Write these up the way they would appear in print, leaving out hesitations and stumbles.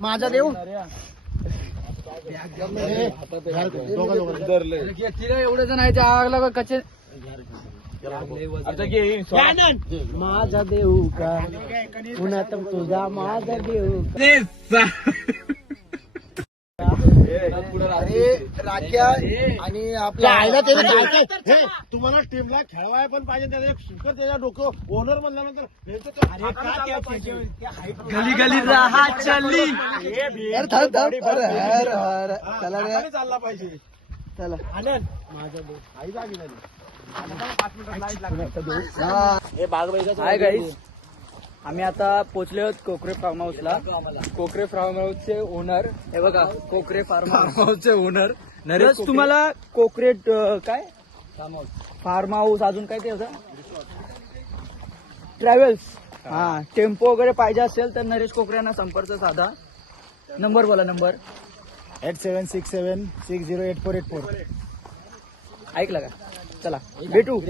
माझा देऊ एवढे जण आहे ते आगला कचे माझा देऊ का पुन्हा तुझा माझा देऊ अरे राख्या आणि आपल्या आईला तुम्हाला टीमला खेळवाय पण पाहिजे त्याचा एक सुपर त्याच्या डोकं ओनर म्हणल्यानंतर गली गली राहा चली चालला पाहिजे चला आनंद माझा देऊ आई जागी झाली हाय गाईस, आम्ही आता पोहोचले आहोत कोकरे फार्म हाऊसला. कोकरे फार्म हाऊसचे ओनर हे बघा, कोकरे फार्म हाऊसचे ओनर नरेश. तुम्हाला कोकरे काय फार्म हाऊस अजून काय ते होतं ट्रॅव्हल्स, हा टेम्पो वगैरे पाहिजे असेल तर नरेश कोकरे यांना संपर्क साधा. नंबर बोला. नंबर 8767608484. ऐकला का? चला भेटू.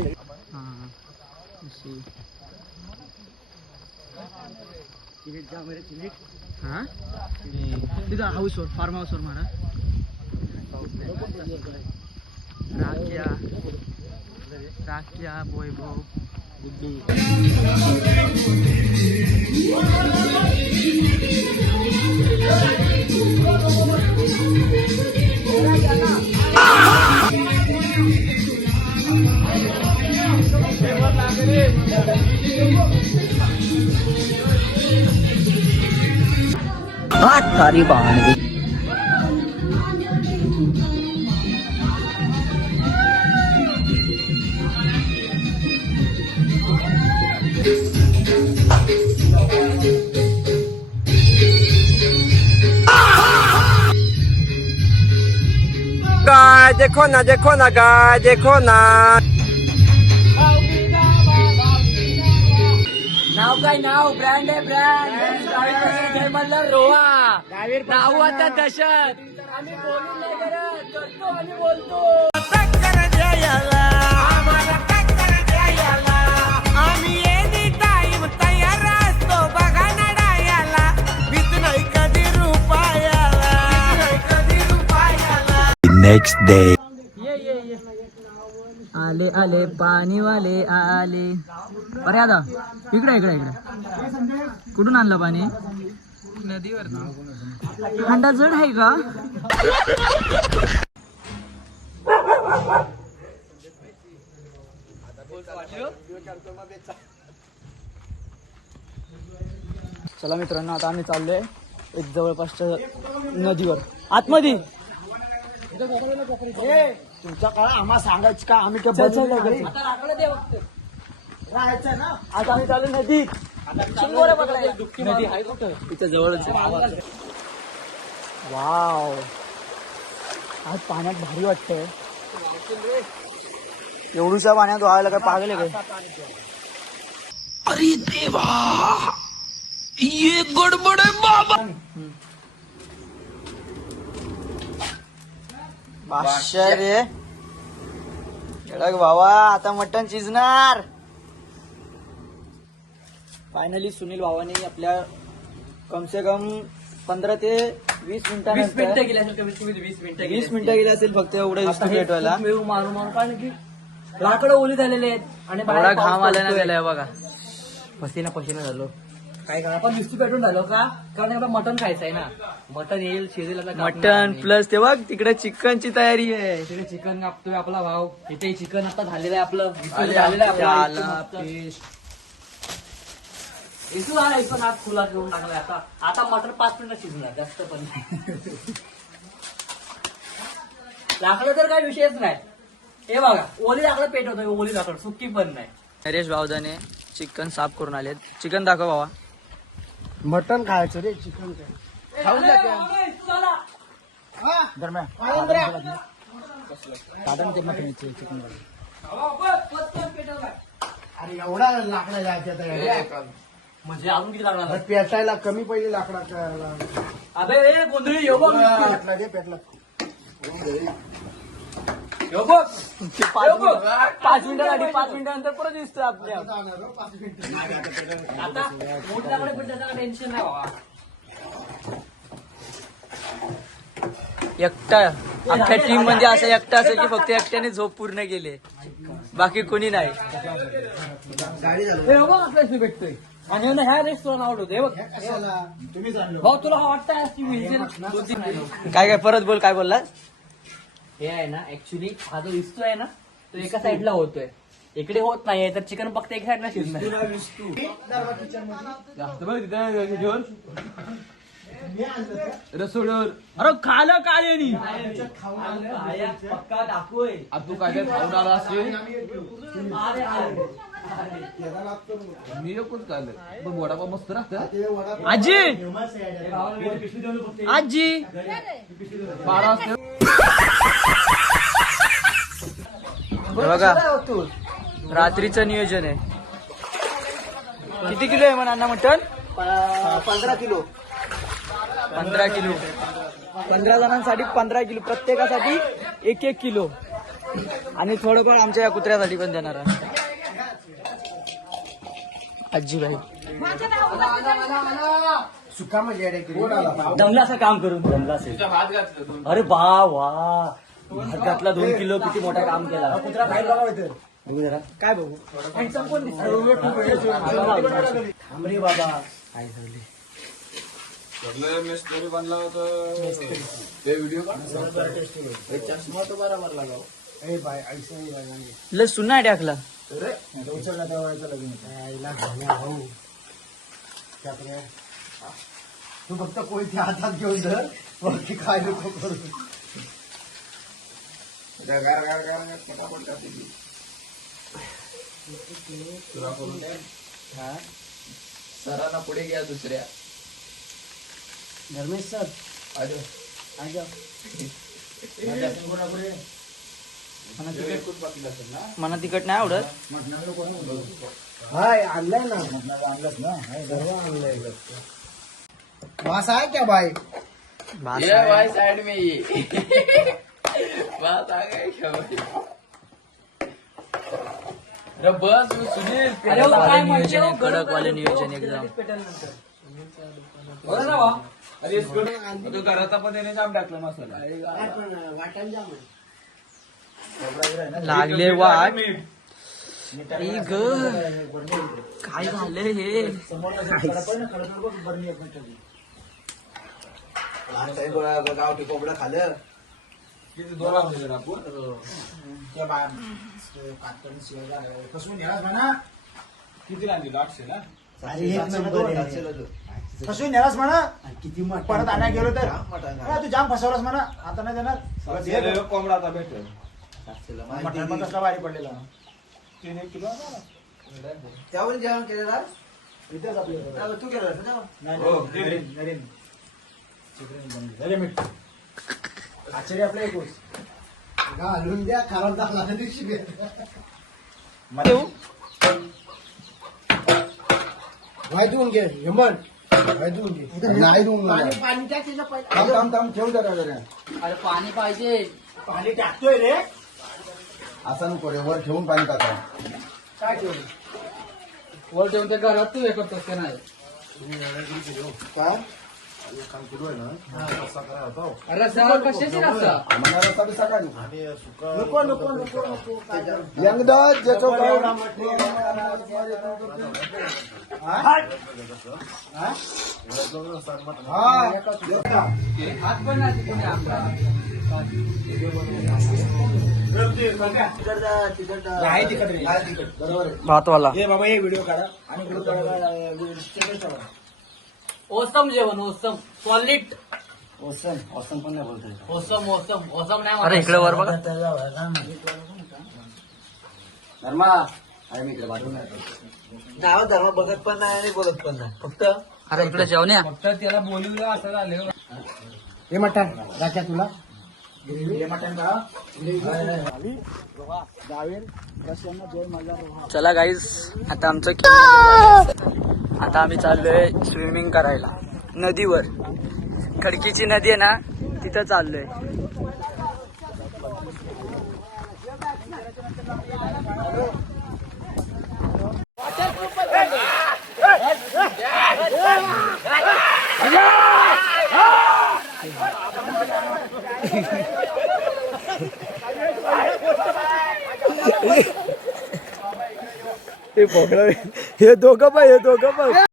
तिथं हाऊसवर फार्म हाऊसवर मारा. राख्या वैभव सारी बाण गाय देखो ना गाय देखो ना. नाव काय नाव? ब्रँड आहे ब्रँड. म्हणलं रोहा नाव आता दशत. आम्ही बोलून नाही करत, करतो आणि बोलतो. आम्ही एनी टाइम तयार असतो बघा ना डायाला. भीत नाही कधी रुपयाला. Next day. आले आले पाणीवाले आले. अरे आता इकडे इकडे इकडे कुठून आणलं पाणी? नदीवर. हांडा जड आहे का? चला मित्रांनो, आता आम्ही चाललोय एक जवळपासच्या नदीवर आतमध्ये. तुमचा काळ आम्हाला सांगायचं का? आम्ही राहायचं ना. आता आम्ही चालू नदीत. नदी आहे कुठं? तिच्या जवळच. वाव, आज पाण्यात भारी वाटतंय. एवढूशा पाण्यात व्हायला काय पागल आहे काय? अरे देवा, ये गडबड आहे बाबा. 500 रे बाबा. आता मटण शिजणार. फायनली सुनील भावाने आपल्या कमसे कम 15 ते 20 मिनिटं गेले असेल. 20 मिनिटं गेले असेल फक्त एवढं भेटवायला. मारून मारून पाहिजे की लाकडं ओली झालेले आहेत आणि एवढा घाम आला गेलाय बघा. पसीना झालो. काय करा, आपण नुसती पेटून झालो का? कारण एवढं मटण खायचंय ना. मटण येईल शिजेल. मटण प्लस ते बघ तिकडे चिकनची तयारी आहे. तिकडे चिकन कापतोय आपला भाव. इथे चिकन आता झालेलं आहे आपलं. इथून हात खुला घेऊन टाकलाय. आता मटण 5 मिनिटं शिजणार, जास्त पण लाकडं तर काही विषयच नाही. हे बघा, ओली लाकडं पेटवतोय. ओली लाकडं सुकी पण नाही. नरेश भाऊजाने चिकन साफ करून आलेत. चिकन दाखव बाबा. मटण खायचं रे, चिकन काय खाऊन दरम्यान ते मटण चिकन. अरे एवढा लाकडा जायचा म्हणजे अजून किती लागणार? पेटायला कमी पहिले लाकडा करायला. अबे गोंधळी येऊ बघ. पेटला 5 मिनिटासाठी 5 मिनिटानंतर परत दिसतोय आपल्या. आता मोठ्याकडे टेन्शन नाही बाबा. एकटा अख्ख्या टीम मध्ये असं एकटा असेल की फक्त एकट्याने झोप पूर्ण केले, बाकी कोणी नाही. भेटतोय आणि ह्या रेस्टॉरंट आवडतोय भाऊ. तुला वाटतंय काय परत बोल, काय बोलला? हे आहे ना ऍक्च्युली हा जो विस्तू आहे ना तो एका साईडला होतोय, इकडे होत नाही तर चिकन फक्त एका साईडला शिजणार. रसोडवर अरे खालं काळ्यानी पक्का टाकूय. तू काय काय खाऊन आला असेल. मी एकच खाल्लं पण वडापाव मस्त राहतं. आजी आजी 12 असते. बघा रात्रीचं नियोजन आहे. किती किलो आहे म्हणा मटन? 15 किलो. 15 किलो. 15 जणांसाठी 15 किलो, प्रत्येकासाठी 1-1 किलो आणि थोडंफार आमच्या या कुत्र्यासाठी पण देणार आहे. आजीबाई सुका म्हणजे दमला असं काम करून दमला असेल. अरे वा वा, भात घातला 2 किलो. किती मोठा काम केला. कुत्रा बाहेर बघा इथं. बघू जरा, काय बघू. थांबरे बाबा. काय झाले मिस्त्री बनला होता ते व्हिडिओ चष्मा तो बरोबर लगाव. ए बाय ऐसा नाही लागेल. लय सुन्ना टाकला. उचलला तेव्हाचं लग्न आईला घाण्या भाऊ. त्याकडे तू फक्त कोयती हातात घेऊन धर, बाकी काय नको करू. पटापट टाकली. तुला करून दे. सरांना पुढे घ्या दुसऱ्या. धर्मेश सर अरे मला तिकट नाही आवडत. हाय आणलंय ना, आणलंच ना. सर्व आणलंय. वास आहे क्या बाय? ये भाई साइड में ये बात आ गई क्या भाई. अरे बस सुनील कडक वाले नियोजन एकदम. तू घराचा पण त्याने जाम टाकलं मसाला. लागले वाट. आई ग, काय झालं हे. गावठी कोंबडं खाल्लं. किती 2 आणले आपण. कसून घ्यास म्हणा. किती आणली 800 ना. अरे एक नंबर कसून नेलास म्हणा. किती परत आणायला गेलो तर तू जाम फसवलास म्हणा. आता नाही देणार. कोंबडाचा भेटेल. मटण पण कसला भारी पडलेला. 3 किलो त्यावर जेवण केलेला इथेच आपल्याला. तू केलं मीठ आचार्य आपल्या एकूच घालून द्या. खराब झाला दिवशी वाय देऊन घे. हेमंत वाय देऊन घे. नाही देऊन पाणी टाकायचं पहिलं. थांब ठेवून जरा. अरे पाणी पाहिजे. पाणी टाकतोय रे. असं नको रे, वर ठेवून पाणी टाका. काय ठेवलं वर ठेवून ते घरात तू हे करतोस का नाही. काय अरे सर कशाची रस्ता आम्हाला रस्ता बी सकाळी नको नको नको नको. यंगदा ज्याचं काय हात पण नाही कोणी आपला. आहे तिकट रे. बरोबर आहे. भातवाला. हे बाबा हे व्हिडिओ काढा आणि ग्रुप चॅनल ओसम जेवण ओसम सॉलिड ओसम ओसम पण नाही बोलतोय. ओसम ओसम ओसम नाही अरे इकडे वर बघा. धर्मा अरे मी इकडे पाठवून नाव धर्मा बघत पण नाही आणि बोलत पण नाही. फक्त अरे इकडे जेवण्या. फक्त त्याला बोलवलं असं झालं. हे मटण राख्या तुला हे मटण का चला गाईज, आता आमचं आता आम्ही चाललोय स्विमिंग करायला नदीवर. खडकीची नदी आहे ना, तिथं चाललोय. हे दोघं बघ